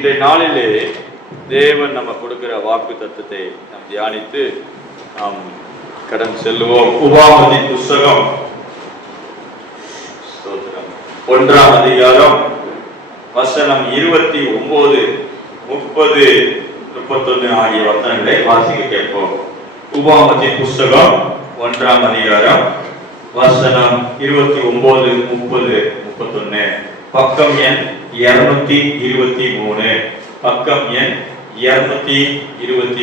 இன்றைய நாளிலே தேவன் நம்ம கொடுக்கிற வாக்கு தத்தத்தை நாம் தியானித்து நாம் கடன் செல்லுவோம். உபாகம புஸ்தகம் 1ஆம் அதிகாரம் வசனம் 29, 30, 31 ஆகிய வசனங்களை வாசிக்க கேட்போம். உபாகம புஸ்தகம் 1ஆம் அதிகாரம் வசனம் 29, 30, 31. பக்கம் எண் 223. பக்கம் எண் 223.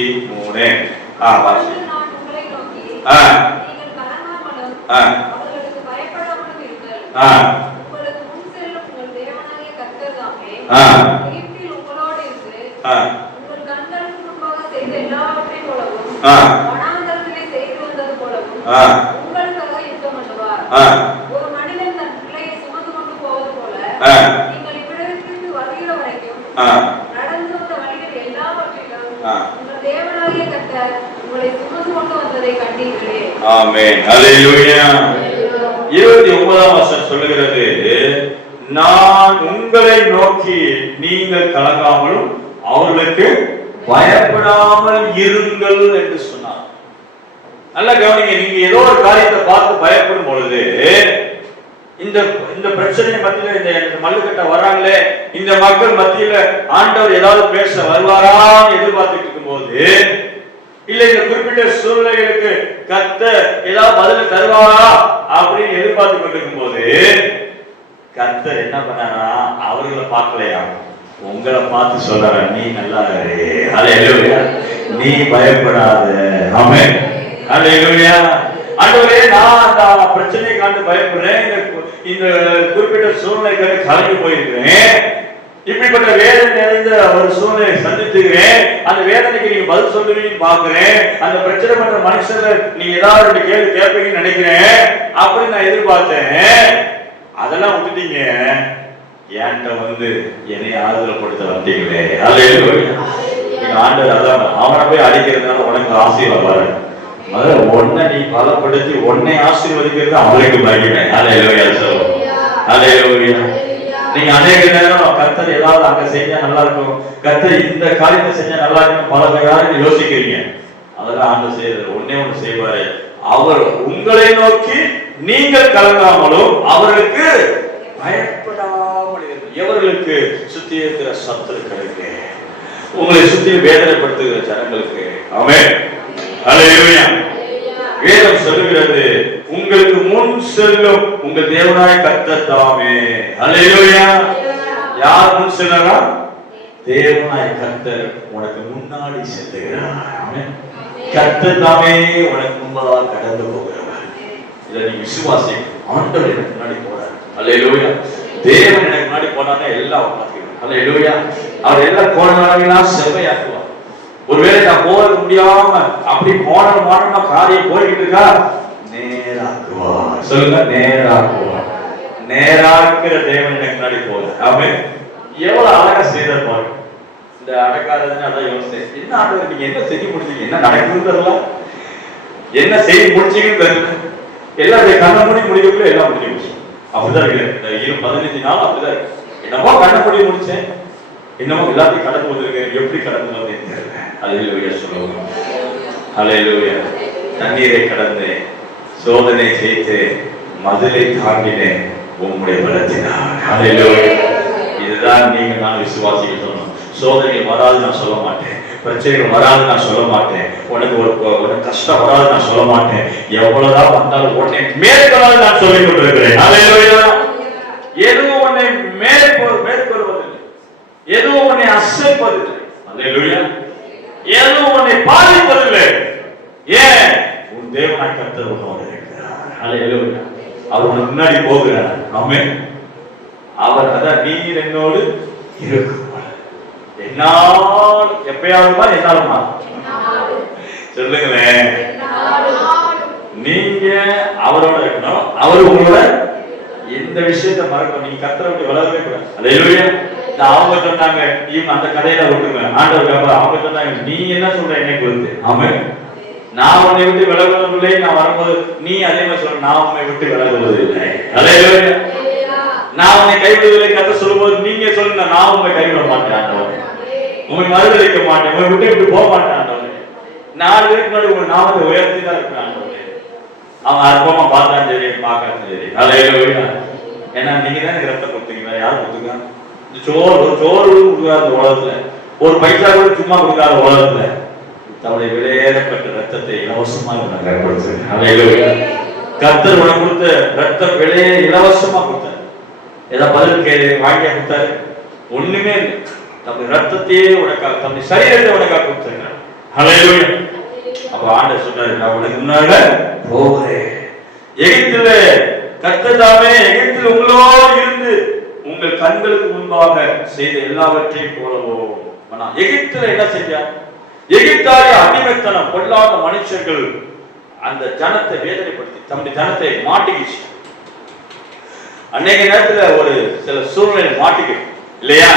ஆமென். அல்லேலூயா. 29ஆம் வசனம் சொல்லுகிறது, நான் உங்களை நோக்கி நீங்கள் கலங்காமலும் அவர்களுக்கு பயப்படாமல் இருங்கள் என்று சொன்னார். நல்ல கவனிங்க. நீங்க ஏதோ ஒரு காரியத்தை பார்த்து பயப்படும் பொழுது, இந்த பிரச்சனை மத்தியில இந்த மல்லுக்கட்ட வர்றாங்களே, இந்த மக்கள் மத்தியில ஆண்டவர் ஏதாவது பேச வருவாரான்னு எதிர்பார்த்துட்டு இருக்கும் போது, இல்ல இந்த குறிப்பிட்ட சூழ்நிலைகளுக்கு கர்த்தர் ஏதாவது பதில் தருவாரா அப்படின்னு எதிர்பார்த்து கொண்டிருக்கும் போது, கர்த்தர் என்ன பண்ணாரா, அவர்களை பார்க்கலையா, உங்களை பார்த்து சொல்றாரு, நீ நல்லா இரு. அல்லேலூயா. நீ பயப்படாத. ஆமென். அல்லேலூயா. ஆண்டவரே, நான் அந்த பிரச்சனையை கண்டு பயப்படுறேன், இந்த குறிப்பிட்ட சூழ்நிலைக்கு கலங்கி போயிருக்கிறேன், இப்படிப்பட்ட வேதனை நிறைந்த ஒரு சூழ்நிலை சந்தித்துக்கிறேன், அந்த வேதனைக்கு நீங்க பதில் சொல்லுவீங்கன்னு பாக்குறேன், அந்த பிரச்சனை பண்ற மனுஷங்க நீங்க ஏதாவது 2 கேள்வி கேட்பீங்கன்னு நினைக்கிறேன் அப்படின்னு நான் எதிர்பார்த்தேன். அதெல்லாம் விட்டுட்டீங்க, என்கிட்ட வந்து என்னை ஆறுதல் படுத்த வந்தீங்களே. அல்லேலூயா. நீங்க ஆண்டவர் அதான் அவனை போய் அடிக்கிறதுனால உனக்கு ஆசீர்வாதம் வர, முதல்ல உன்னை நீ பலப்படுத்தி உன்னை ஆசீர்வதிக்கிறது அவளுக்கு பாக்கியம். அல்லேலூயா. அல்லேலூயா. நீங்க அநேக நேரம் கர்த்தர் ஏதாவது அங்க செஞ்சா நல்லா இருக்கும், கர்த்தர் இந்த காரியத்தை செஞ்சா நல்லா இருக்கும், பல காரியம் யோசிக்கிறீங்க. அதெல்லாம் ஆண்டு செய்யறது ஒன்னே ஒண்ணு செய்வாரு, அவர் உங்களை நோக்கி நீங்கள் கலங்காமலும் அவர்களுக்கு பயப்படாமல் இருக்கும். எவர்களுக்கு? சுத்தி இருக்கிற சத்துருக்களுக்கு, உங்களை சுத்தி வேதனைப்படுத்துகிற ஜனங்களுக்கு. ஆமென். அல்லேலூயா. வேதம் சொல்லுகிறது, உங்களுக்கு முன் செல்லும் உங்கள் தேவனாய் கர்த்தர் தாமே. அல்லேலூயா. யார் முன் செல்றா? தேவனாய் கர்த்தர் உனக்கு முன்னாடி செல்லுகிறார். ஆமென். கர்த்தர் தாமே உனக்கு முன்பாக கடந்து போகிறார். இதை நீ விசுவாசி. ஆண்டவர் எனக்கு முன்னாடி போறார். அல்லேலூயா. தேவன் எனக்கு முன்னாடி போனானே எல்லாம் பார்த்துக்கணும். அல்லேலூயா. அவர் எல்லாம் கோணங்களெல்லாம் செவ்வையாக்குவார். ஒருவேளை நான் போக முடியாம அப்படி போனமா காரியம் போய்கிட்டு இருக்கா, நேராக்குவா. சொல்லுங்க, நேராக்குவா. நேராக்குற தேவன் எனக்கு முன்னாடி போல. ஆமென். எவ்வளவு அழகா செய்தார் பாருங்க. இந்த அடக்காததுன்னு அதான் யோசிச்சேன், என்ன ஆண்டவர் நீங்க என்ன செஞ்சு முடிச்சீங்க, என்ன நடக்குதுன்னு தெரியல, என்ன செய்து முடிச்சீங்கன்னு தெரியல, எல்லாம் கண்ண மூடி முடிவுக்குள்ள எல்லாம் முடிஞ்சு போச்சு. அப்படிதான் இருக்கு. 15 நாள் அப்படிதான் இருக்கு. என்னமோ கண்ண மூடி முடிச்சேன், என்னமோ எல்லாத்தையும் கடந்து வந்திருக்கேன், எப்படி கடந்து வந்தேன் தெரியல. அல்லேலூயா சொல்லுவோம். அல்லேலூயா. தண்ணீரை கடந்தேன், சோதனை செய்து மதுரை தாண்டினேன் உம்முடைய பலத்தினால். அல்லேலூயா. இதுதான் நீங்க நான் விசுவாசிக்க சொல்லணும். சோதனை வராது நான் சொல்ல மாட்டேன், பிரச்சனைகள் வராது நான் சொல்ல மாட்டேன், உனக்கு கஷ்டம் வராது நான் சொல்ல மாட்டேன், எவ்வளவுதான் வந்தாலும் உன்னை மேற்கொள்ளாது நான் சொல்லிக் கொண்டிருக்கிறேன். அல்லேலூயா. எதுவும் உன்னை மேற்கொள்வதில்லை, எதுவும் உன்னை அசைப்பதில்லை. அல்லேலூயா. எதுவும் உன்னை பாதிப்பதில்லை. ஏன்? உன் தேவனாய் கர்த்தர் உன்னோடு இருக்கிறார். அல்லேலூயா. அவர் உனக்கு முன்னாடி போகிறார். ஆமென். அவர் அதான் நீர் என்னோடு இருக்கும். என்னாலும் எப்பயாவதுமா என்னாலுமா சொல்லுங்களேன். நீங்க அவரோட இருக்கணும், அவர் உங்களோட. எந்த விஷயத்தை மறக்கணும், நீங்க கர்த்தரை விட்டு விலகவே கூடாது. அல்லேலூயா. அவங்க சொன்னாங்க, இவங்க அந்த கதையில விட்டுருங்க, ஆண்டவர் அவங்க சொன்னாங்க, நீ என்ன சொல்ற என்னை குறித்து. ஆமென். நான் உன்னை விட்டு விலகுவதில்லை, நான் வரும்போது நீ அதே மாதிரி சொல்ற, நான் உன்னை விட்டு விலகுவதில்லை. அல்லேலூயா. நான் உன்னை கைவிடுவதில்லை கர்த்தர் சொல்லும்போது நீங்க சொல்லுங்க, நான் உன்னை கைவிட மாட்டேன். உங்களை மறுதளிக்க மாட்டேன், உங்களை விட்டு விட்டு போக மாட்டேன் ஆண்டவரே. 4 பேருக்கு முன்னாடி உங்க நாமத்தை உயர்த்தி தான் இருப்பேன் ஆண்டவரே. அவன் அற்பமா பார்த்தாலும் சரி பார்க்காலும் சரி. அல்லேலூயா. ஏன்னா நீங்க தான் எனக்கு ரத்தம் கொடுத்தீங்க, வேற யாரும் கொடுத்துங்க. சோறு கொடுக்காத உலகத்துல, ஒரு பைசா கூட சும்மா கொடுக்காத உலகத்துல தன்னுடைய விலையேறப்பட்ட ரத்தத்தை இலவசமாக கொடுத்தேன். அல்லேலூயா. கர்த்தர் உனக்கு கொடுத்த ரத்தம் விலையை இலவசமா கொடுத்தாரு. ஏதாவது பதில் வாங்கிய கொடுத்தாரு? ஒண்ணுமே இல்லை. தம்முடைய ரத்தத்தையே உனக்காக, தம்முடைய சரீரத்தை உனக்காக கொடுத்தாரு. அல்லேலூயா. அப்ப ஆண்டவர் சொன்னாரு, நான் உனக்கு முன்னால போகிறேன். எகிப்தில கர்த்தர் தாமே எகிப்தில் உங்களோடு இருந்து உங்கள் கண்களுக்கு முன்பாக செய்த எல்லாவற்றையும் போலவோ. ஆனா எகிப்தில என்ன செஞ்சார்? எகிப்தாரிய அடிமைத்தனம், பொல்லாத மனுஷர்கள் அந்த ஜனத்தை வேதனைப்படுத்தி தம்முடைய ஜனத்தை மாட்டிக்கிச்சு. அநேக நேரத்துல ஒரு சில சூழ்நிலை மாட்டிக்கிறோம் இல்லையா?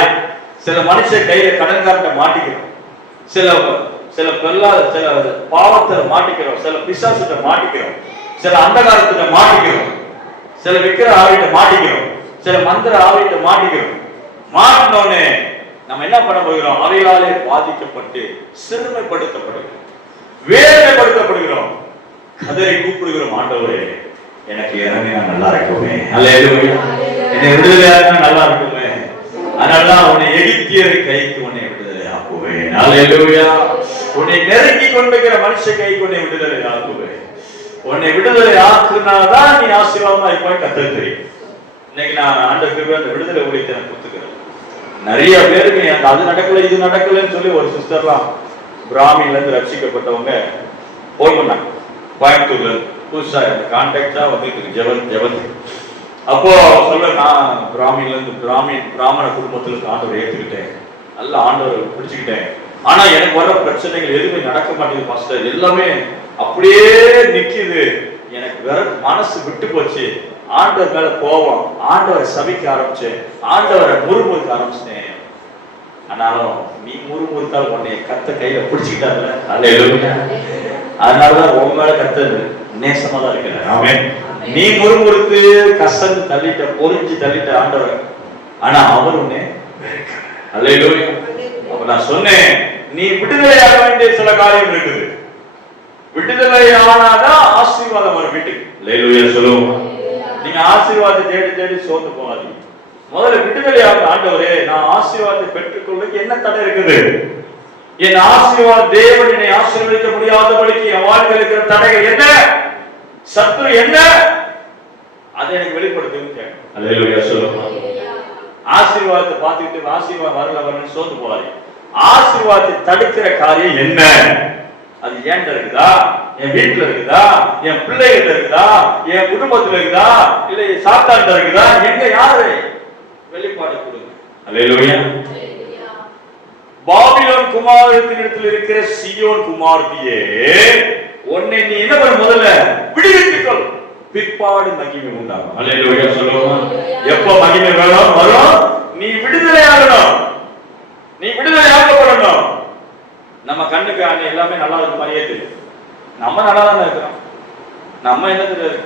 சில மனுஷன் கையில கடன்காரத்தை மாட்டிக்கிறோம், சில சில பாவத்துல மாட்டிக்கிறோம், சில பிசாசுகிட்ட மாட்டிக்கிறோம், சில அந்தகாரத்துல மாட்டிக்கிறோம், சில விக்கிர ஆவிட்ட மாட்டிக்கிறோம், சில மந்திர ஆவிட்ட மாட்டிக்கிறோம். மாட்டினோடனே நம்ம என்ன பண்ண போகிறோம்? அவைகளாலே பாதிக்கப்பட்டு சிறுமைப்படுத்தப்படுகிறோம், வேதனைப்படுத்தப்படுகிறோம், கதரை கூப்பிடுகிறோம், ஆண்டவரே எனக்கு இறங்கினா நல்லா இருக்குமே, அல்லேலூயா, என்னை விடுதலையாக்கினா நல்லா இருக்குமே, அதனாலதான் உன்னை எகிப்தியரை கைக்கு உன்னை விடுதலை ஆக்குவேன், அல்லேலூயா. உன்னை நெருங்கி கொண்டிருக்கிற மனுஷ கைக்கு உன்னை விடுதலை ஆக்குவேன். உன்னை விடுதலை ஆக்குனாதான் நீ ஆசீர்வாதமா இருப்பாய். கர்த்தருக்கு தெரியும். இன்னைக்கு நான் ஆண்டவருக்கு அந்த விடுதலை ஊழியத்தை நான் கொடுத்துக்கிறேன். நிறைய பேருக்கு அது நடக்கல இது நடக்கலன்னு சொல்லி ஒரு சிஸ்டர்லாம் பிராமின்ல இருந்து ரட்சிக்கப்பட்டவங்க போய் பண்ணாங்க. கோயம்புத்தூர்ல இருந்து புதுசா கான்டாக்டா வந்து ஜெபந்தி. அப்போ சொல்ல, நான் பிராமின்ல இருந்து பிராமண குடும்பத்துல இருந்து ஆண்டவரை ஏற்றுக்கிட்டேன், நல்ல ஆண்டவரை பிடிச்சுக்கிட்டேன். ஆனா எனக்கு வர பிரச்சனைகள் எதுவுமே நடக்க மாட்டேங்குது பாஸ்டர், எல்லாமே அப்படியே நிக்குது, எனக்கு வேற மனசு விட்டு போச்சு, ஆண்டவர் மேல கோபம், ஆண்டவரை சபிக்க ஆரம்பிச்சேன், ஆண்டவரை முறுமுறுக்க ஆரம்பிச்சிட்டேன். ஆனாலும் நீ முறுமுறுத்தால் உன்னை கத்த கையில பிடிச்சுக்கிட்டாருல, அல்லேலூயா. அதனாலதான் உன் மேல கத்த நேசமா தான் இருக்கிறேன். ஆமென். நீ முறுமுறுத்து கசந்து தள்ளிட்ட, பொறிஞ்சு தள்ளிட்ட ஆண்டவர், ஆனா அவர் உன்னை அல்லேலூயா. அப்ப நான் சொன்னேன், நீ விடுதலை ஆக வேண்டிய சில காரியம் இருக்குது. விடுதலை ஆனாதான் ஆசீர்வாதம் வரும் வீட்டுக்கு. அல்லேலூயா சொல்லுவோம். நீங்க ஆசீர்வாதத்தை தேடி தேடி சோர்ந்து போகாதீங்க. முதல்ல விடுதலை ஆக, ஆண்டவரே நான் ஆசீர்வாதத்தை பெற்றுக்கொள்ளுக்கு என்ன தடை இருக்குது? என் ஆசீர்வாதம், தேவன் என்னை ஆசீர்வதிக்க முடியாதபடிக்கு என் வாழ்க்கையில் இருக்கிற தடைகள் என்ன, சத்துரு என்ன, அதை எனக்கு வெளிப்படுத்துன்னு கேட்க. அல்லேலூயா சொல்லுவோம். ஆசீர்வாதத்தை பார்த்துக்கிட்டு ஆசீர்வாதம் வரலன்னு சோர்ந்து போகாதீங்க. ஆசீர்வாதத்தை தடுக்கிற காரியம் என்ன? அது ஏன் இருக்குதா? என் வீட்டுல இருக்குதா? என் பிள்ளைகிட்ட இருக்குதா? என் குடும்பத்துல இருக்குதா? இல்ல சாத்தான்கிட்ட இருக்குதா? எங்க யாரு வெளிப்பாடு கொடுங்க. அல்லேலூயா. பாபிலோன் குமாரத்தினிடத்தில் இருக்கிற சீயோன் குமாரத்தியே, உன்னை நீ என்ன பண்ண? முதல்ல விடுவித்துக்கொள், பிற்பாடு மகிமை உண்டாகும். அல்லேலூயா சொல்லுவோம். எப்ப மகிமை வேணும் வரும்? நீ விடுதலை ஆகணும், நீ விடுதலை ஆக்கப்படணும். நம்ம கண்ணுக்கு எல்லாமே நல்லா இருக்கு மாதிரியே தெரியும், நம்ம நல்லா தானே இருக்கிறோம், நம்ம என்ன தெரியாது.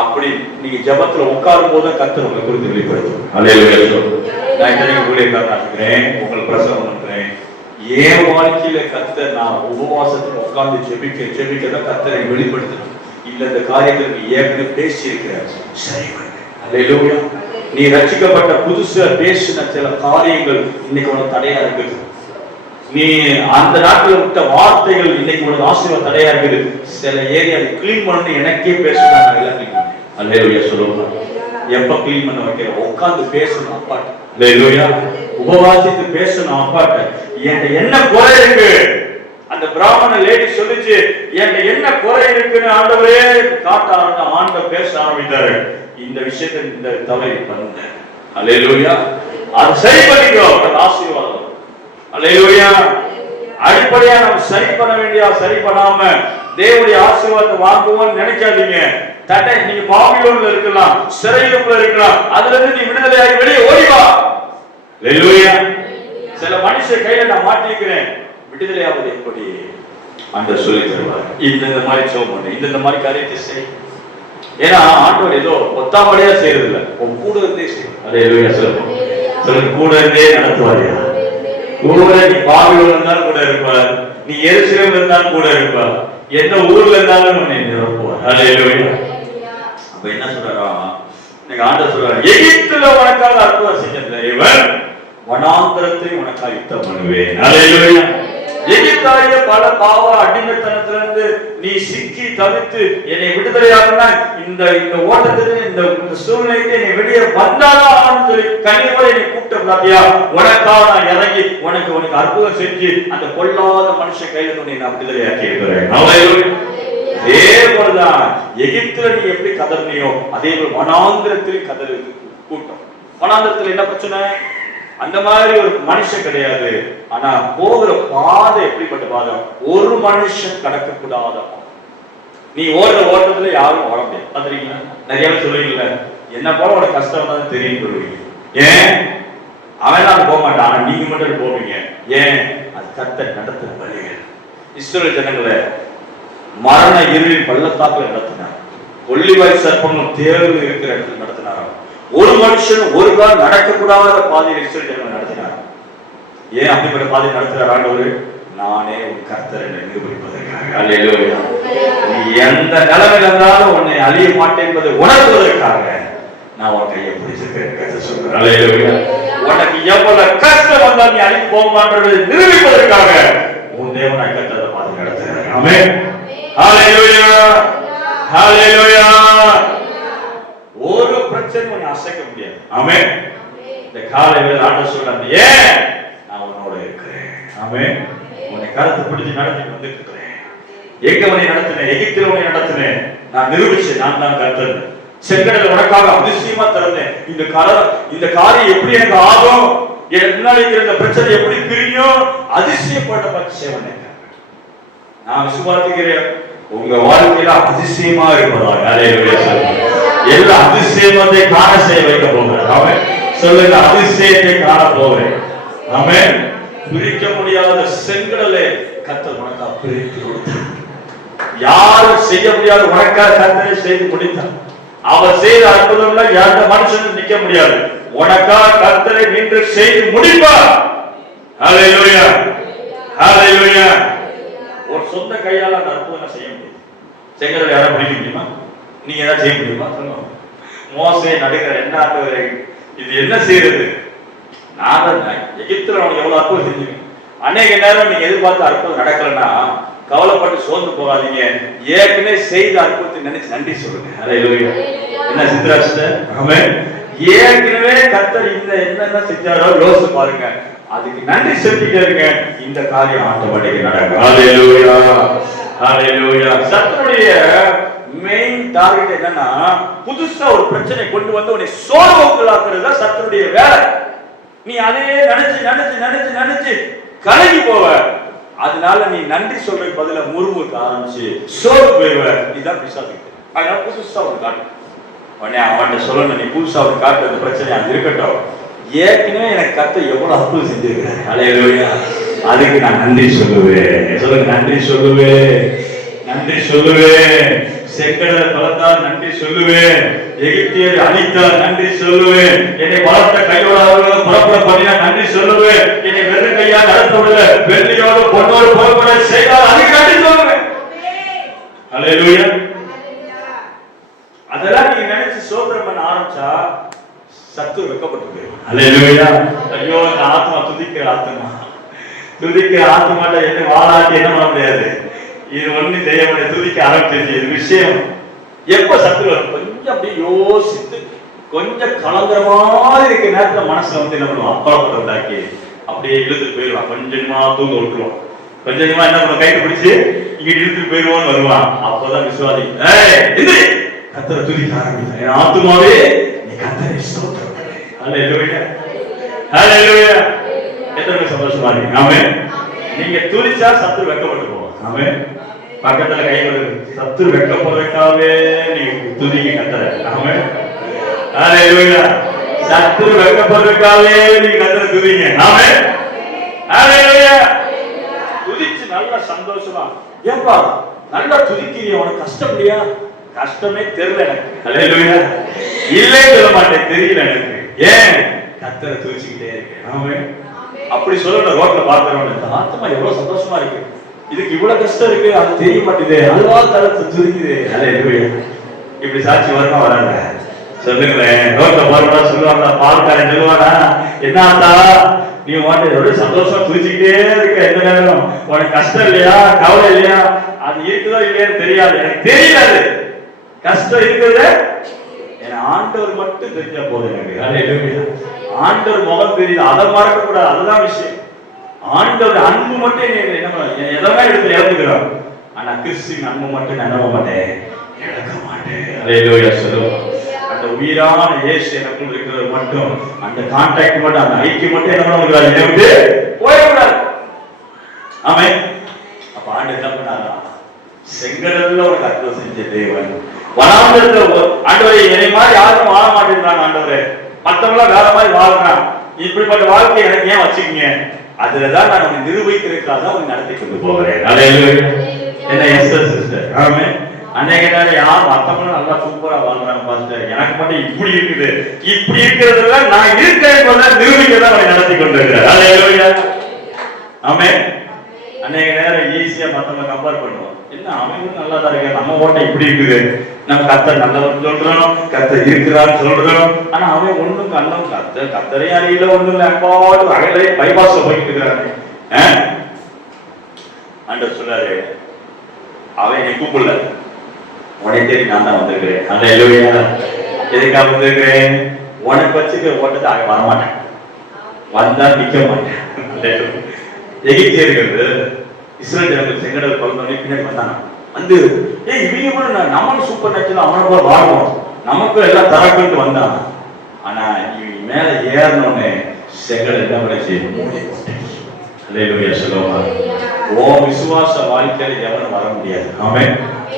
அப்படி நீங்க ஜபத்துல உட்காரும் போது கர்த்தர் உங்களை குறித்து வெளிப்படுத்தும். அல்லேலூயா சொல்லுவோம். நான் இந்த ஊழியக்காரனா இருக்கிறேன், உங்களை பிரசவம் பண்றேன். என் வாழ்க்கையில கர்த்தர் நான் உபவாசத்துல உட்கார்ந்து ஜெபிக்க தான் கர்த்தரை வெளிப்படுத்தணும். இல்ல இந்த காரியங்களுக்கு ஏற்கனவே பேசி இருக்கிறார், சரி பண்ணுங்க. அல்லேலூயா. நீ ரட்சிக்கப்பட்ட புதுசா பேசின சில காரியங்கள் இன்னைக்கு உனக்கு தடையா இருக்குது. நீ அந்த நாட்டில் விட்ட வார்த்தைகள் இன்னைக்கு உனக்கு ஆசீர்வாத தடையா இருக்குது. சில ஏரியா கிளீன் பண்ணணும், எனக்கே பேசுறாங்க. அல்லேலூயா சொல்லுவோம். எப்ப கிளீன் பண்ண வைக்கிற? உட்கார்ந்து பேசணும் அப்பாட்ட. அல்லேலூயா. உபவாசித்து பேசணும் அப்பாட்ட. என்கிட்ட என்ன குறை இருக்கு? அந்த பிராமண லேடி சொல்லிச்சு, என்கிட்ட என்ன குறை இருக்குன்னு ஆண்டவரே காட்ட ஆரம்பிச்ச. ஆண்டவர் பேச ஆரம்பித்தாரு, இந்த விஷயத்தை இந்த தவறை பண்ண. அல்லேலூயா. அது சரி பண்ணிக்கோ, ஆசீர்வாதம். அல்லேலூயா. அடிப்படையா நம்ம சரி பண்ண வேண்டிய, சரி பண்ணாம தேவனுடைய ஆசீர்வாதத்தை வாங்குவோம்னு நினைக்காதீங்க. தடை, நீங்க பாபிலோன்ல இருக்கலாம், சிறையிருப்புல இருக்கலாம், அதுல இருந்து நீ விடுதலையாகி வெளியே ஓடிவா. அல்லேலூயா. சில மனுஷ கையில நான் மாட்டிக்கிறேன், விடுதலையாவது எப்படி ஆண்டவர் சொல்லி தருவார். இந்த மாதிரி சோமன், இந்த மாதிரி காரியத்தை செய். ஏன்னா ஆண்டவர் ஏதோ ஒத்தாமடியா செய்யறது இல்லை, உன் கூட இருந்தே செய்யும். அல்லேலூயா சொல்லுவோம். கூட இருந்தே நடத்துவாரியா, கூட நீ பாபிலோன் இருந்தாலும் கூட இருப்பார், நீ எருசலேம் இருந்தாலும் கூட இருப்பார், எந்த ஊர்ல இருந்தாலும் உன்னை நிரப்புவார். ஹல்லேலூயா. அப்ப என்ன சொல்றாரா, இன்னைக்கு ஆண்டவர் சொல்றாரு, எகிப்துல உனக்காக அற்புதம் செஞ்ச தேவன் வனாந்தரத்தை உனக்காக யுத்தம் பண்ணுவேன். ஹல்லேலூயா. எகிப்தாய பல பாவ அடிமைத்தனத்திலிருந்து நீ சிக்கி தவித்து என்னை விடுதலையாகனா இந்த ஓட்டத்திலிருந்து இந்த சூழ்நிலைக்கு நீ வெளியே வந்தாலும் சொல்லி கனிவோட என்னை கூப்பிட்ட பாத்தியா, உனக்காக நான் இறங்கி உனக்கு அற்புதம் செஞ்சு அந்த கொல்லாத மனுஷ கையில கொண்டு நான் விடுதலையாக்கி இருக்கிறேன். அதே போலதான் எகிப்துல நீ எப்படி கதறினியோ அதே போல வனாந்திரத்திலும் கதறு கூட்டம். வனாந்திரத்துல என்ன பிரச்சனை, அந்த மாதிரி ஒரு மனுஷன் கிடையாது. ஆனா போகிற பாதை எப்படிப்பட்ட பாதை, ஒரு மனுஷன் கடக்கக்கூடாத. நீ ஓடுற ஓட்டத்துல யாரும் ஓட முடியாது. பாத்துறீங்களா, நிறைய பேர் சொல்லுவீங்கல்ல, என்ன போல உனக்கு கஷ்டம் தான் தெரியும் சொல்லுவீங்க. ஏன் அவன் போக மாட்டான், ஆனா நீங்க மட்டும் போவீங்க. ஏன், அது கர்த்தர் நடத்துற வழிகள். இஸ்ரவேல் ஜனங்களை மரண இருளின் பள்ளத்தாக்குல நடத்தினார், கொள்ளிவாய் சர்ப்பமும் தேர்வு இருக்கிற இடத்துல நடத்தினார். ஒரு மனுஷன் ஒரு கால் நடக்கக்கூடாத பாதையில் இஸ்ரவேல் நடத்தினார். ஏன் அப்படிப்பட்ட பாதையை நடத்துறார் ஆண்டவர், நானே உன் கர்த்தர் என்னை நிரூபிப்பதற்காக. அல்லேலூயா. நீ எந்த நிலைமையில இருந்தாலும் உன்னை அழிய மாட்டேன் என்பதை உணர்த்துவதற்காக நான் உன் கையை பிடிச்சிருக்கேன் கர்த்தர் சொல்றார். அல்லேலூயா. உனக்கு எவ்வளவு கஷ்டம் வந்தால் நீ அழிய போக மாட்டேன்றதை நிரூபிப்பதற்காக உன் தேவனாய் கர்த்தர் பாதை நடத்துகிறார். ஆமென். அல்லேலூயா. அல்லேலூயா. ஒரு பிரச்சனை உன்னை அசைக்க முடியாது. ஆமென். இந்த காலையில ஆண்டவர் சொல்றாரு, ஏன் நான் உன்னோட இருக்கிறேன். ஆமென். உன்னை கருத்து பிடிச்சு நடத்தி வந்துட்டு இருக்கிறேன். எங்க உன்னை நடத்தினேன், எகிப்தில உன்னை நடத்தினேன், நான் நிரூபிச்சேன், நான் தான் கர்த்தர். செங்கடல் உனக்காக அதிசயமா திறந்தேன். இந்த காரியம் எப்படி எனக்கு ஆகும், என் முன்னாடி இந்த பிரச்சனை எப்படி பிரியும், அதிசயப்பட்ட பட்சம் நான் விசுவாசிக்கிறேன். உங்க வாழ்க்கையில அதிசயமா இருப்பதாக எல்லா அதிசயத்தை காண செய்ய வைக்க போகிறேன். ஆமென். சொல்லுங்க, அதிசயத்தை காண போகிறேன். ஆமென். பிரிக்க முடியாத செங்கடலை கர்த்தர் உனக்காக பிரித்து கொடுத்தார். யாரும் செய்ய முடியாத உனக்காக கர்த்தர் செய்து முடித்தார். அவர் செய்த அற்புதம்ல எந்த மனுஷனும் நிக்க முடியாது. உனக்காக கர்த்தரை நின்று செய்து முடிப்பார். ஹல்லேலூயா. ஹல்லேலூயா. ஒரு சொந்த கையால அந்த அற்புதம் செய்ய முடியும். செங்கடலை யாரும் பிடிக்க முடியுமா? நீங்க ஏதாவது செய்ய முடியுமா? சொல்லுங்க. மோசே நடுகிற என்ன ஆண்டவரே, இது என்ன செய்யறது? நான் எகிப்துல அவனுக்கு எவ்வளவு அற்புதம் செஞ்சுக்கணும். அநேக நேரம் நீங்க எதிர்பார்த்த அற்புதம் நடக்கலன்னா கவலைப்பட்டு சோர்ந்து போகாதீங்க. ஏற்கனவே செய்த அற்புதத்தை நினைச்சு நன்றி சொல்லுங்க. அல்லேலூயா. என்ன சித்ராஷ்ட, ஆமென். ஏற்கனவே கர்த்தர் இந்த என்னென்ன செஞ்சாரோ யோசிச்சு பாருங்க, அதுக்கு நன்றி செலுத்திட்டே இருங்க. இந்த காரியம் ஆட்டோமேட்டிக்கா நடக்கும். அல்லேலூயா. அல்லேலூயா. சத்துருடைய மெயின் டார்கெட் என்னன்னா, புதுசா ஒரு பிரச்சனை கொண்டு வந்து உன்னை சோர்வுக்குள்ளாக்குறது தான் சத்துருடைய வேலை. நீ அதையே நினைச்சு நினைச்சு நினைச்சு நினைச்சு கலங்கி போவ. அதனால நீ நன்றி சொல்றதுக்கு பதிலா முறுமுறுக்க ஆரம்பிச்சு சோர்வு போயிடுவ. இதுதான் பிசாசுக்கு. அதனால புதுசா ஒரு காட்டு உடனே அவன் சொல்லணும், நீ புதுசா ஒரு காட்டு அந்த பிரச்சனை அது இருக்கட்டும். ஏற்கனவே எனக்கு கர்த்தர் எவ்வளவு அற்புதம் செஞ்சிருக்கிறேன். அல்லேலூயா. அதுக்கு நான் நன்றி சொல்லுவேன். சொல்லுங்க, நன்றி சொல்லுவேன், நன்றி சொல்லுவேன். செங்கடலை பலத்தால் நன்றி சொல்லுவேன். எகிப்தியரை அழித்தால் நன்றி சொல்லுவேன். என்னை வளர்த்த கையோட புறப்பட பண்ணினா நன்றி சொல்லுவேன். என்னை வெறும் கையா நடத்தவில்லை, வெள்ளியோடு பொன்னோடு புறப்பட செய்தால் அதுக்கு நன்றி சொல்லுவேன். அல்லேலூயா. அதெல்லாம் நீங்க நினைச்சு சோதனை பண்ண ஆரம்பிச்சா சத்துரு வெக்கப்பட்டு போயிடும். அல்லேலூயா. ஐயோ, இந்த ஆத்மா துதிக்கிற ஆத்மா, துதிக்கிற ஆத்மாட்ட என்ன வாழாட்டி என்ன பண்ண முடியாது. இது ஒண்ணு செய்ய முடியாது. துதிக்க ஆரம்பிச்சு இது விஷயம் எப்ப சத்துரு கொஞ்சம் அப்படியே யோசித்து கொஞ்சம் கலங்குற மாதிரி இருக்க நேரத்துல மனசுல வந்து என்ன பண்ணுவான், அப்பளப்பட்ட உண்டாக்கி அப்படியே இழுத்துட்டு போயிடுவான். கொஞ்சமா தூங்க விட்டுருவான். கொஞ்சமா என்ன பண்ணுவான், கைட்டு பிடிச்சு இங்க இழுத்துட்டு போயிடுவான்னு வருவான். அப்பதான் விசுவாசி கர்த்தரை துதிக்க ஆரம்பித்தான். என் ஆத்துமாவே நீ கர்த்தரை ஸ்தோத்திரம் பண்ணு. அல்லேலூயா. அல்லேலூயா. எத்தனை சந்தோஷமா இருக்கு. ஆமென். நீங்க துதிச்சா சத்துரு வெட்கப்பட்டு போவான். ஆமென். பக்கத்துல கை வருது, சத்துரு வெட்கப்படுறதுக்காகவே நீங்க துதிக்க கர்த்தரை. ஆமென். அல்லேலூயா. சத்துரு வெட்கப்படுறதுக்காகவே நீங்க கர்த்தரை துதிங்க. ஆமென். அல்லேலூயா. துதிச்சு நல்ல சந்தோஷமா, ஏப்பா நல்லா துதிக்கிறீங்க, உனக்கு கஷ்டம் இல்லையா? கஷ்டமே தெரியல எனக்கு. அல்லேலூயா. இல்லைன்னு சொல்ல மாட்டேன், தெரியல எனக்கு. ஏன்? கர்த்தரை துதிச்சுக்கிட்டே இருக்கேன். ஆமென். அப்படி சொல்லணும். ரோட்ல பாக்குறவங்க இந்த ஆத்மா எவ்வளவு சந்தோஷமா இருக்கு, இதுக்கு இவ்வளவு கஷ்டம் இருக்கு, அது தெரிய மாட்டேது, அதுவா தரத்து துரிக்குது. இப்படி சாட்சி வரணும் வராங்க சொல்லுங்களேன். ரோட்ல போறா சொல்லுவாங்க, பால்காரன் சொல்லுவானா, என்னத்தா நீ வாட்டு சந்தோஷமா துதிச்சுக்கிட்டே இருக்க, எந்த நேரம் உனக்கு கஷ்டம் இல்லையா, கவலை இல்லையா? அது இருக்குதோ இல்லையான்னு தெரியாது, எனக்கு தெரியாது. கஷ்டம் இருக்குது, என் ஆண்டவர் மட்டும் தெரிஞ்சா போதும் எனக்கு. ஆண்டவர் முகம் தெரியுது, அதை மறக்க கூடாது, அதுதான் விஷயம். ஆண்டவர் அன்பு மட்டும் எதெல்லாம் எடுத்து இழந்துக்கிறோம். ஆனா கிறிஸ்துவின் அன்பு மட்டும் நான் நம்ப மாட்டேன், இழக்க மாட்டேன். சொல்லுவோம், அந்த உயிரான இயேசு எனக்குள் இருக்கிறது மட்டும், அந்த கான்டாக்ட் மட்டும், அந்த ஐக்கியம் மட்டும் என்ன பண்ண முடியாது, என்னை விட்டு போயிடக்கூடாது. ஆமே. அப்ப ஆண்டு என்ன பண்ணாரா, செங்கடல்ல ஒரு அற்புதம் செஞ்ச தேவன். வனாந்தரத்துல ஆண்டவரே என்னை மாதிரி யாரும் வாழ மாட்டேங்கிறாங்க ஆண்டவரே, மத்தவங்கள வேற மாதிரி வாழ்றான், இப்படிப்பட்ட வாழ்க்கை எனக்கு ஏன் வச்சுக்கீங்க? அதுலதான் நான் உன்னை நிரூபிக்கிறதுக்காக தான் உன்னை நடத்தி கொண்டு போகிறேன். என்ன எஸ்டர் சிஸ்டர். ஆமே. அன்னைக்கு நேரம் யார் மத்தவங்களும் நல்லா சூப்பரா வாழ்றாங்க பாஸ்டர், எனக்கு மட்டும் இப்படி இருக்குது, இப்படி இருக்கிறதுல நான் இருக்கேன் நிரூபிக்கதான் அவனை நடத்தி கொண்டிருக்கிறேன். ஆமே. அன்னைக்கு நேரம் ஈஸியா மத்தவங்க கம்பேர் பண்ணுவோம், என்ன அவங்களும் நல்லா தான் இருக்க, நம்ம ஓட்ட இப்படி இருக்குது, நம்ம கத்தர் நல்லவன் சொல்றோம், கத்தர் இருக்கிறான்னு சொல்றோம், ஆனா அவன் ஒண்ணும் கண்ணம் கத்தரே அறியில ஒண்ணும் இல்லை, அப்பாட்டு அகலே பைபாஸ் போயிட்டு இருக்கிறாங்க. ஆண்டவர் சொல்றாரு, அவன் என்னை கூப்பிடல, உடனே தேடி நான் தான் வந்திருக்கிறேன். அந்த எல்லோரையா எதுக்காக வந்திருக்கிறேன்? உனக்கு வச்சுக்க ஓட்டத்தை அவன் வரமாட்டேன், வந்தா நிக்க மாட்டேன். எகிப்தியர்கள் இஸ்ரேல் ஜனங்கள் செங்கடல் பகுதி பின்னாடி வந்தாங்க. வந்து இவங்க கூட நம்மளும் சூப்பர் நேச்சுரல் அவனை போல வாழ்வோம், நமக்கும் எல்லாம் தரக்குன்ட்டு வந்தான். ஆனா இவங்க மேல ஏறணும்னு செங்கடல் என்ன பண்ணிச்சு, மூடி போட்டேன். சொல்லுவாங்க, ஓ விசுவாச வாழ்க்கையில எவனும் வர முடியாது. ஆமே.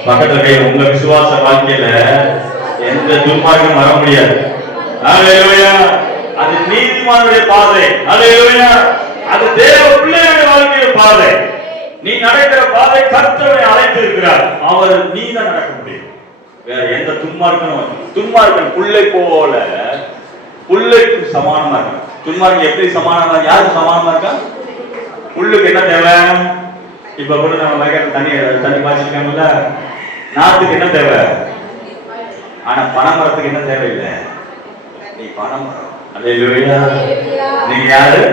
பக்கத்துல உங்க விசுவாச வாழ்க்கையில எந்த துன்மார்க்கும் வர முடியாது. அது நீதிமானுடைய பாதை, அது தேவ பிள்ளையுடைய வாழ்க்கைய பாதை. நீ நடக்கிற பாதை கர்த்தரை அழைத்து இருக்கிறார், அவர் நீ தான் நடக்க முடியும். வேற எந்த துன்மார்க்கன் புல்லை போல, புல்லுக்கு சமானமா இருக்க. துன்மார்க்கன் எப்படி சமானமா, யாருக்கு சமானமா இருக்கா? புல்லுக்கு என்ன தேவை? இப்ப கூட நம்ம வயக்காட்டு தண்ணி பாய்ச்சிருக்காங்கல்ல, நாட்டுக்கு என்ன தேவை? ஆனா பனைமரத்துக்கு என்ன தேவையில்லை, நீ பனைமரம். அல்லேலூயா. நீங்க யாரு?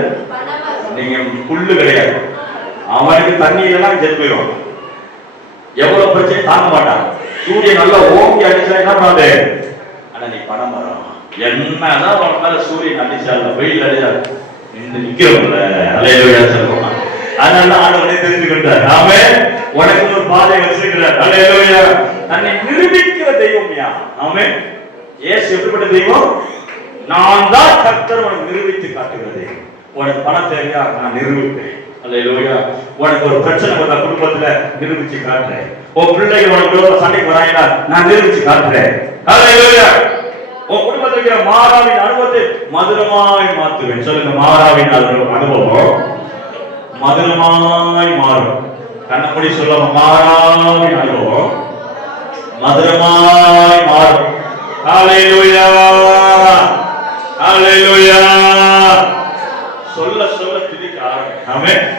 நீங்க புல்லு கிடையாது. அவனுக்கு தண்ணி இல்லைன்னா செத்து போயிடும், எவ்வளவு பிரச்சனை தாங்க மாட்டான். சூரியன் நல்லா ஓங்கி அடிச்சா என்ன பண்ணாது, ஆனா நீ பனைமரம். என்னதான் அவன் மேல சூரியன் அடிச்சால, வெயில் அடிச்சால் நின்று நிக்கிறவங்கள. அல்லேலூயா சொல்லுவான். அதனால ஆண்டவரே தெரிஞ்சுக்கிட்டார், நாமே உனக்கு ஒரு பாதை வச்சிருக்கிறார். அல்லேலூயா. தன்னை நிரூபிக்கிற தெய்வம் யா. ஆமே. இயேசு எப்படிப்பட்ட தெய்வம்? நான் தான் கர்த்தர் உனக்கு நிரூபித்து காட்டுகிறது. உனக்கு பணம் தேவையா, நான் நிரூபிப்பேன். அல்லேலூயா. உனக்கு ஒரு பிரச்சனை வந்தா குடும்பத்துல நிரூபிச்சு காட்டுறேன். உன் பிள்ளைகள் உனக்கு சண்டைக்கு வராங்களா, நான் நிரூபிச்சு காட்டுறேன். அல்லேலூயா. உன் குடும்பத்தில் இருக்கிற மாறாவின் அனுபவத்தை மதுரமாய் மாத்துவேன். சொல்லுங்க, மாறாவின் அனுபவம் மதுரமாய் மாறும். கண்ணப்படி சொல்ல, மாறாவின் அனுபவம் மதுரமாய் மாறும். அல்லேலூயா. அல்லேலூயா. சொல்ல சொல்ல திரிக்க ஆரம்பிக்கும்.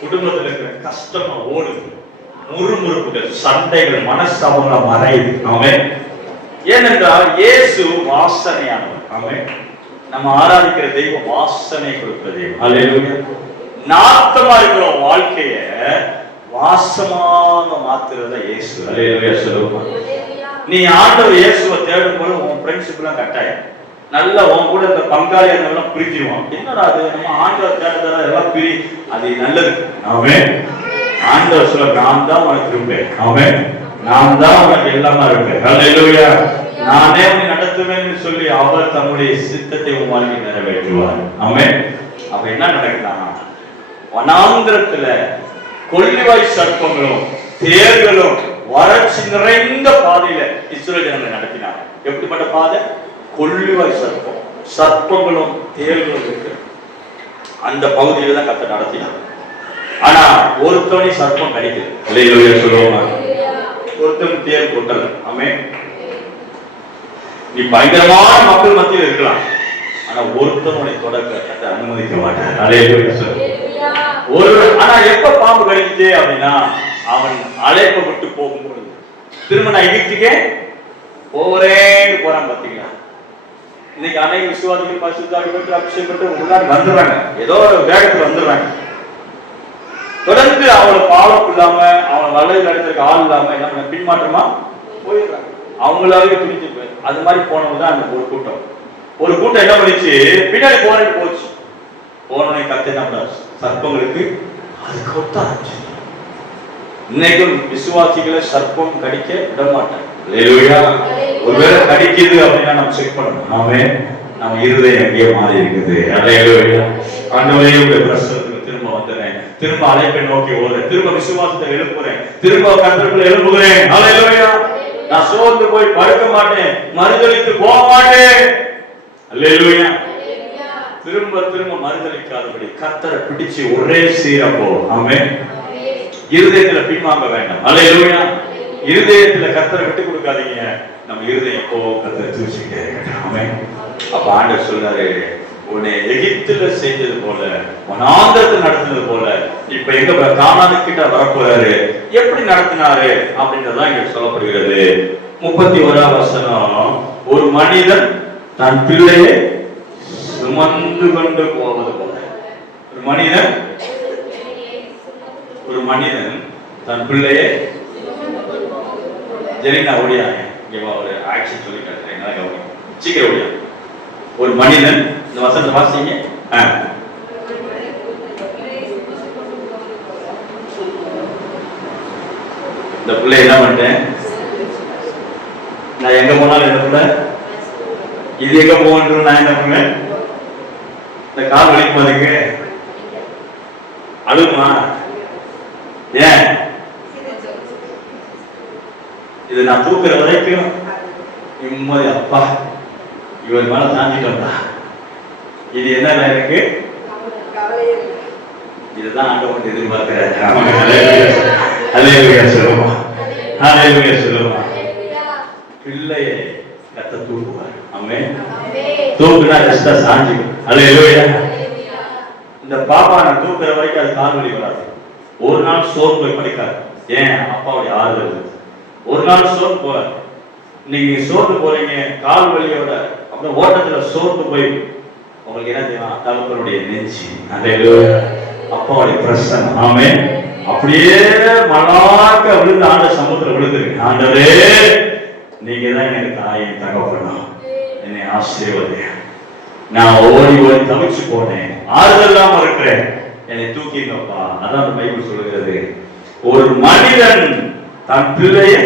குடும்பத்தில் இருக்கிற கஷ்டமா ஓடுது, முறுமுறுப்புகள், சண்டைகள், மனஸ்தாபங்கள் மறையுது. ஏனென்றால் இயேசு வாசனையானவர். நம்ம ஆராதிக்கிற தெய்வம் வாசனை கொடுக்கிற தெய்வம். அல்லேலூயா. நாத்தமா இருக்கிற வாழ்க்கைய வாசமாக மாத்துறத இயேசு. அல்லேலூயா சொல்லுவாங்க. நீ ஆண்டவர் இயேசுவை தேடும் போது உன் ஃப்ரெண்ட்ஷிப் எல்லாம் கட்டாயம் நல்ல உன் கூட இந்த பங்காளி எல்லாம் பிரிச்சிருவான். என்னடா அது, நம்ம ஆண்டவர் தேடுறதா எல்லாம் பிரி, அது நல்லது. ஆமென். ஆண்டவர் சொல்ல, நான் தான் உனக்கு இருப்பேன். ஆமென். நான் தான் உனக்கு எல்லாமா இருப்பேன். அல்லேலூயா. நானே உன்னை நடத்துவேன்னு சொல்லி அவர் தன்னுடைய சித்தத்தை உன் வாழ்க்கை நிறைவேற்றுவார். ஆமென். அப்ப என்ன நடக்குதானா, வனாந்திரத்துல கொள்ளிவாய் சர்ப்பங்களும் தேர்களும் வறட்சி நிறைந்த பாதையில இஸ்ரவேல் ஜனங்களை நடத்தினார். எப்படிப்பட்ட பாதை? கொள்ளிவாய் சர்ப்பம், சர்ப்பங்களும் தேர்களும் இருக்கு அந்த பகுதியில தான் கர்த்தர் நடத்தினார். ஆனா ஒருத்தவனி சர்ப்பம் கிடைக்குது. அல்லேலூயா சொல்லுவோமா. ஒருத்தன் தேர் கொட்டல. ஆமென். நீ பயங்கரமான மக்கள் மத்தியில் இருக்கலாம், ஆனா ஒருத்தனுடைய தொடக்கத்தை அனுமதிக்க மாட்டார். ஒரு ஆனா எப்ப பாம்பு கடிக்குது அப்படின்னா அவன் அழைப்பை விட்டு போகும்போது திரும்ப நான் எகிப்துக்கே போறேன்னு போறான். பாத்தீங்களா, இன்னைக்கு அநேக விசுவாசிகள் பரிசுத்தாவிகள் அபிஷேகம் பண்ணி முன்னாடி வந்துடுறாங்க, ஏதோ ஒரு வேகத்துல வந்துடுறாங்க. தொடர்ந்து அவளை ஃபாலோ இல்லாம அவனை வலையில் எடுத்துருக்க ஆள் இல்லாம என்ன பின்மாற்றமா போயிடுறாங்க. அவங்களாவே துணிச்சு போயிரு. அது மாதிரி போனவங்க தான் அந்த ஒரு கூட்டம் என்ன பண்ணிச்சு, பின்னாடி போறேன்னு போச்சு. போனோடனே கத்த சர்ப்பங்களுக்கு அது கொத்த ஆரம்பிச்சு. இன்னைக்கும் விசுவாசிகளை சர்ப்பம் கடிக்க விட மாட்டாங்க. ஒருவேளை கடிக்குது அப்படின்னா நம்ம செக் பண்ணணும். நம்ம இருதயம் எங்கேயே மாறி இருக்குது. ஆண்டவரே பிரசவத்துக்கு திரும்ப வந்துடுறேன், திரும்ப அழைப்பை நோக்கி ஓடுறேன், திரும்ப விசுவாசத்தை எழுப்புறேன், திரும்ப கர்த்தருக்குள்ள எழுப்புகிறேன். அல்லேலூயா. நான் சோர்ந்து போய் படுக்க மாட்டேன், மறுதலித்து போக மாட்டேன். அல்லேலூயா. திரும்ப திரும்ப மறுதலிக்காதபடி கர்த்தரை பிடிச்சு ஒரே சீரப்போ. ஆமென். இருதயத்துல பின்வாங்க வேண்டாம். அல்லேலூயா. இருதயத்துல கர்த்தரை விட்டு கொடுக்காதீங்க. நம்ம இருதயம் எப்போ கர்த்தரை தூசிக்கிட்டே இருக்கட்டும். ஆமென். அப்ப ஆண்டவர் சொல்றாரு, உன்னை எகிப்துல செஞ்சது போல வனாந்தரத்தை நடத்தினது போல இப்ப எங்க கானானு கிட்ட வரப்போறாரு. எப்படி நடத்தினாரு அப்படின்றதான் இங்க சொல்லப்படுகிறது. 31ஆம் வசனம், ஒரு மனிதன் தன் பிள்ளையை சுமந்து கொண்டு போவது போல. ஒரு மனிதன் தன் பிள்ளையை ஜெரினா ஓடியாங்க. இங்க ஒரு ஆக்ஷன் சொல்லி காட்டுறேன், சீக்கிரம் ஓடியா. ஒரு மனிதன், இந்த வசனத்தை வாசிங்க. இந்த பிள்ளை என்ன பண்ணிட்டேன், நான் எங்க போனாலும் இந்த பிள்ளை இது எங்க போகணும், நான் என்ன பண்ணுவேன், இந்த கால் வலிக்கும் அதுக்கு அழுமா. ஏன் இது நான் தூக்குற வரைக்கும் நிம்மதி. அப்பா இவர் மேல தாண்டிட்டோம்டா, இது என்ன எனக்கு, இதுதான் ஆண்டவன் எதிர்பார்க்கிறார். சொல்லுவா பிள்ளையை கத்த தூக்குவார். ஆமென். தூக்குனா ஜஸ்டா சாஞ்சி. அல்லேலூயா. இந்த பாப்பா நான் தூக்குற வரைக்கும் அது கால் வலி வராது. ஒரு நாள் சோறு போய் படிக்காது. ஏன், அப்பாவுடைய ஆறுதல். ஒரு நாள் சோறு போவார். நீங்க சோர்ந்து போறீங்க கால் வலியோட, அப்புறம் ஓட்டத்துல சோர்ந்து போய் உங்களுக்கு என்ன தெரியும், தகப்பனுடைய நெஞ்சி, அப்பாவுடைய பிரசன்னம். ஆமென். அப்படியே மலாக்க விழுந்து ஆண்ட சமூகத்துல விழுந்துருக்கு. ஆண்டவரே நீங்க தான் எனக்கு தாயின் தகப்பனும், என்னை ஆசீர்வதி. நான் ஓடி ஓடி தவிச்சு போனேன், ஆறுதல் இல்லாம இருக்கிறேன், என்னை தூக்கிங்கப்பா. அதான் பைபிள் சொல்லுகிறது, ஒரு மனிதன் தன் பிள்ளையை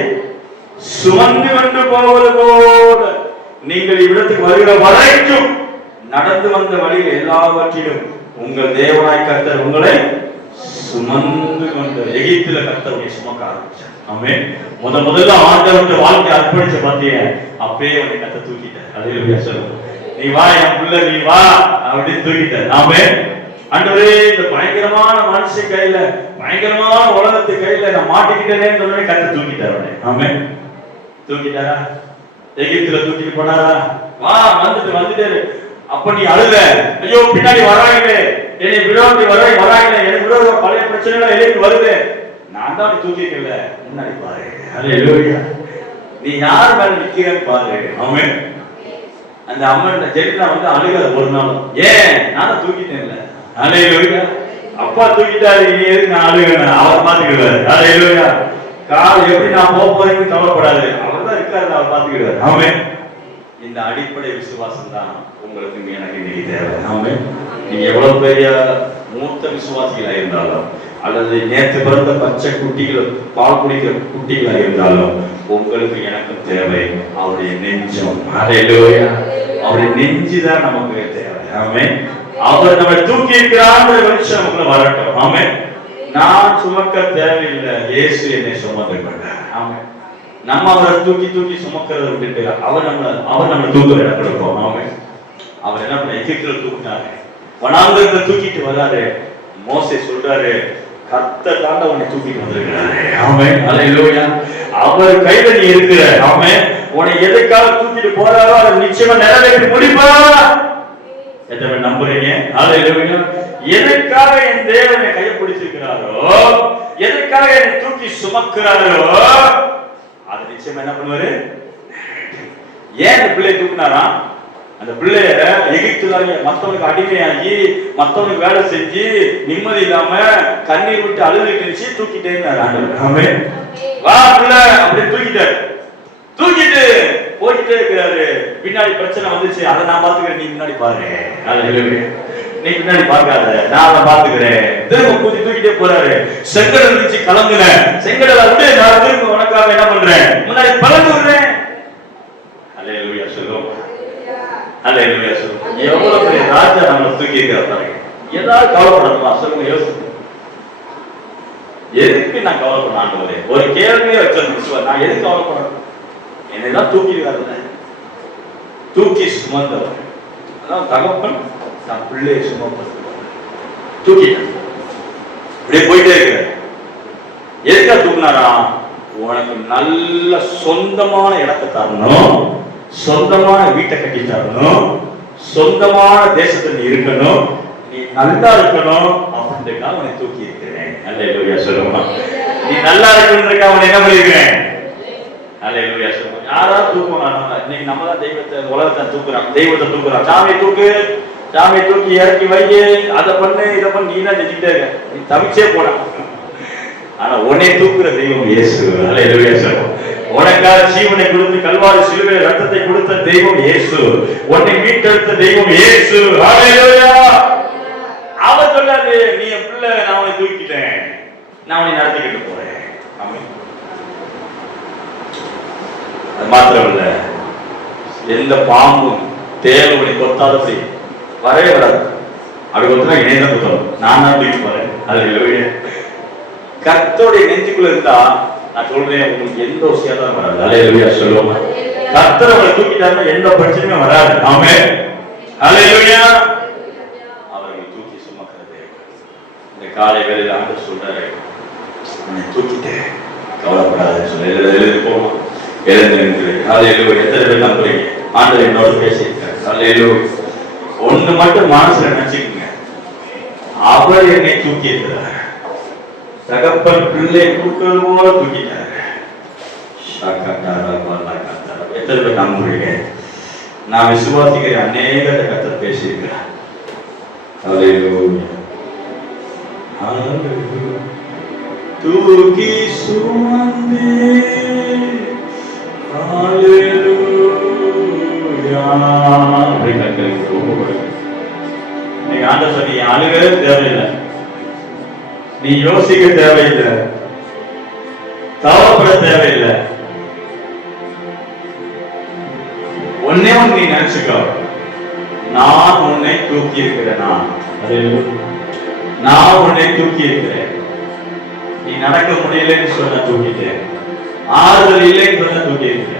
சுமந்து கொண்டு போவது போல நீங்கள் இவ்விடத்துக்கு வருகிற வரைக்கும் நடந்து வந்த வழியில் எல்லாவற்றிலும் உங்கள் தேவனாய் கர்த்தர் உங்களை சுமந்து கொண்டு. எகிப்துல கர்த்தருடைய சுமக்க ஆரம்பிச்சார். ஆமென். முதல்ல ஆண்டவருடைய வாழ்க்கை அர்ப்பணிச்ச பாத்திய, அப்பயே உன்னை கர்த்தர் தூக்கிட்டார். அல்லேலூயா. சொல்லுங்க, நீ வா என் பிள்ளை, நீ வா அப்படின்னு தூக்கிட்டார். ஆமென். ஆண்டவரே இந்த பயங்கரமான மனுஷன் கையில, பயங்கரமான உலகத்து கையில நான் மாட்டிக்கிட்டேன்னு சொன்னே கர்த்தர் தூக்கிட்டார். ஆமென். தூக்கிட்டாரா? எகிப்துல தூக்கிட்டு போனாரா? வா வந்துட்டாரு. அப்ப நீ அழுத, ஐயோ பின்னாடி வராங்களே, என்னை விரோதி வராங்களே, எனக்கு விரோத பழைய பிரச்சனைகள் எனக்கு வருது. நான் தான் தூக்கிக்கல, முன்னாடி பாரு. அல்லேலூயா. நீ யார் மேல நிக்கிறேன்னு பாரு. ஆமென். அந்த அம்மன் ஜெரினா அழுகாத ஒரு நாளும். ஏன், நான் தூக்கிட்டேன்ல. அல்லேலூயா. அப்பா தூக்கிட்டாரு, நீ எதுக்கு நான் அழுகணும், அவர் பாத்துக்கிடுவாரு. அல்லேலூயா. கால் எப்படி நான் போறேன்னு கவலைப்படாது, அவர் தான் இருக்காரு, அவர் பாத்துக்கிடுவார். ஆமென். இந்த அடிப்படை விசுவாசம் தான் உங்களுக்கு எனக்கு இன்னைக்கு தேவை. ஆமென். நீங்க எவ்வளவு பெரிய மூத்த விசுவாசிகளா இருந்தாலும், அல்லது நேற்று பிறந்த பச்சை குட்டிகள், பால் குடிக்கிற குட்டிகளா இருந்தாலும், உங்களுக்கு எனக்கு தேவை அவருடைய நெஞ்சம். அல்லேலூயா. அவருடைய நெஞ்சுதான் நமக்கு தேவை. ஆமென். அவர் நம்மை தூக்கி இருக்கிறார் வெளிச்சம் நமக்குள்ள வரட்டும். ஆமென். நான் சுமக்க தேவையில்லை, இயேசு என்னை சுமந்து கொண்டார். ஆமென். நம்ம அவரை தூக்கி சுமக்கிறத விட்டுட்டு அவர் நம்ம தூக்குற இடம் கொடுப்போம். ஆமென். அவர் என்ன பண்ண, எகிப்துல தூக்கினாரு, வனாந்தரத்தை தூக்கிட்டு வராரு. மோசே சொல்றாரு, கர்த்தர் தாண்ட உன்னை தூக்கிட்டு வந்திருக்கிறாரு. ஆமென். அல்லேலூயா. அவர் கையில நீ இருக்கிற. ஆமென். உன்னை எதுக்காக தூக்கிட்டு போறாரோ அதை நிச்சயமா நிறைவேற்றி முடிப்பார். எத்தனை நம்புறீங்க? ஹalleluya. எதற்காக என் தேவன் என்னை கையை பிடிச்சிருக்கிறாரோ, எதற்காக என்னை தூக்கி சுமக்கிறாரோ, அது நிச்சயமா என்ன பண்ணுவாரு? ஏன் அந்த பிள்ளையை தூக்குனாரா? அந்த பிள்ளைய எகிப்துல மத்தவனுக்கு அடிமையாகி மத்தவனுக்கு வேலை செஞ்சு நிம்மதி இல்லாம கண்ணீர் விட்டு அழுதுட்டு இருந்துச்சு, தூக்கிட்டே இருந்தாரு. வா பிள்ளை அப்படி தூக்கிட்டாரு. தூக்கிட்டு போயிட்டே இருக்கிறாரு. பின்னாடி பிரச்சனை வந்துச்சு, அதை நான் பாத்துக்கிறேன், நீ முன்னாடி பாரு. நீ பின்னாடி பார்க்காத, நான் அதை பாத்துக்கிறேன். திரும்ப கூட்டி தூக்கிட்டே போறாரு. செங்கடல் இருந்துச்சு, கலங்குன செங்கடல விட்டு நான் திரும்ப உனக்காக என்ன பண்றேன்? முன்னாடி பலந்து விடுறேன். அல்லேலூயா சொல்லுவோம். அல்லேலூயா சொல்லுவோம். எவ்வளவு பெரிய ராஜா நம்மளை தூக்கி இருக்கிறாரு. ஏதாவது கவலைப்படணுமா சொல்லுங்க, யோசிச்சு. எதுக்கு நான் கவலைப்பட ஆண்டவரே? ஒரு கேள்வியே வச்சிருந்துச்சு, நான் எதுக்கு கவலைப்படணும்? என்னதான் தூக்கிடுவாருல்ல, தூக்கி சுமந்தவர். அதான் தகப்பன் நான் பிள்ளையை சுமப்பது தூக்கிட்டேன். இப்படியே போயிட்டே இருக்கிற. எதுக்கா தூக்குனாரா? உனக்கு நல்ல சொந்தமான இடத்தை தரணும், சொந்தமான வீட்டை கட்டி தரணும், சொந்தமான தேசத்துல நீ இருக்கணும், நீ நல்லா இருக்கணும் அப்படின்றதுக்காக அவனை தூக்கி இருக்கிறேன். அல்லேலூயா சொல்லுமா. நீ நல்லா இருக்கணுன்றதுக்காக அவனை என்ன பண்ணிருக்கிறேன்? அல்லேலூயா சொல்லுமா. யாராவது தூக்குவாங்க? இன்னைக்கு நம்ம தான் தெய்வத்தை, உலகத்தை தூக்குறான், தெய்வத்தை தூக்குறான். சாமியை தூக்கு, சாமியை தூக்கி இறக்கி வையே, அதை பண்ணு இதை பண்ணு, நீ தான் செஞ்சுட்டே இருக்க, நீ தவிச்சே போன. ஆனா உன்னை தூக்குற தெய்வம் இயேசு. அல்லேலூயா சொல்லுவோம். உனக்காக ஜீவனை கொடுத்து கல்வாரி சிலுவையில் ரத்தத்தை கொடுத்த தெய்வம் இயேசு. உன்னை மீட்டெடுத்த தெய்வம் இயேசு. அல்லேலூயா. அவர் சொன்னாரு, நீ என் பிள்ளை, நான் உன்னை தூக்கிட்டேன், நான் உன்னை நடத்திக்கிட்டு போறேன். அது மாத்திரமல்ல, எந்த பாம்பும் தேல் உன்னை கொத்தாதபடி வரவே வராது. அப்படி கொத்தா இணையதான் குத்தம், நான் தான் தூக்கி போறேன். அல்லேலூயா. கர்த்தருடைய நெஞ்சுக்குள்ள இருந்தா நான் சொல்றேன், உங்களுக்கு எந்த ஒரு சேதம் வராது. அல்லேலூயா சொல்லுவோம். கர்த்தர் அவரை தூக்கிட்டாருன்னா எந்த பிரச்சனையும் வராது. ஆமென். அல்லேலூயா. அவரை தூக்கி சுமக்கிறது. இந்த காலை வேளையில ஆண்டவர் சொல்றாரு, உன்னை தூக்கிட்டேன், கவலைப்படாத சொல்லி எழுதி போமா. எழுந்து அல்லேலூயா. எத்தனை பேர் நம்புறீங்க? ஆண்டவர் என்னோட பேசியிருக்காரு. அல்லேலூயா. ஒண்ணு மட்டும் மனசுல நினைச்சுக்கோங்க, அவர் என்னை தூக்கி இருக்கிறார். தகப்பன் பிள்ளை தூக்குறது போல தூக்கிட்டாரு. எத்தனை பேர் நம்புறீங்க? நான் விசுவாசிக்கிற அநேகத்தை கர்த்தர் பேசியிருக்கிறார். தூக்கி சுமந்தே நீங்க ஆண்டவர் சொல்லி அழுகவே தேவையில்லை, நீ யோசிக்க தேவையில்லை, கவலைப்பட தேவையில்லை. ஒன்னே ஒன்று நீ நினைச்சுக்கோ, நான் உன்னை தூக்கி இருக்கிறேன். நான் உன்னை தூக்கி இருக்கிறேன். நீ நடக்க முடியலன்னு சொன்ன தூக்கிட்டேன், ஆறுதல் இல்லைன்னு சொன்ன தூக்கி இருக்கிறேன்.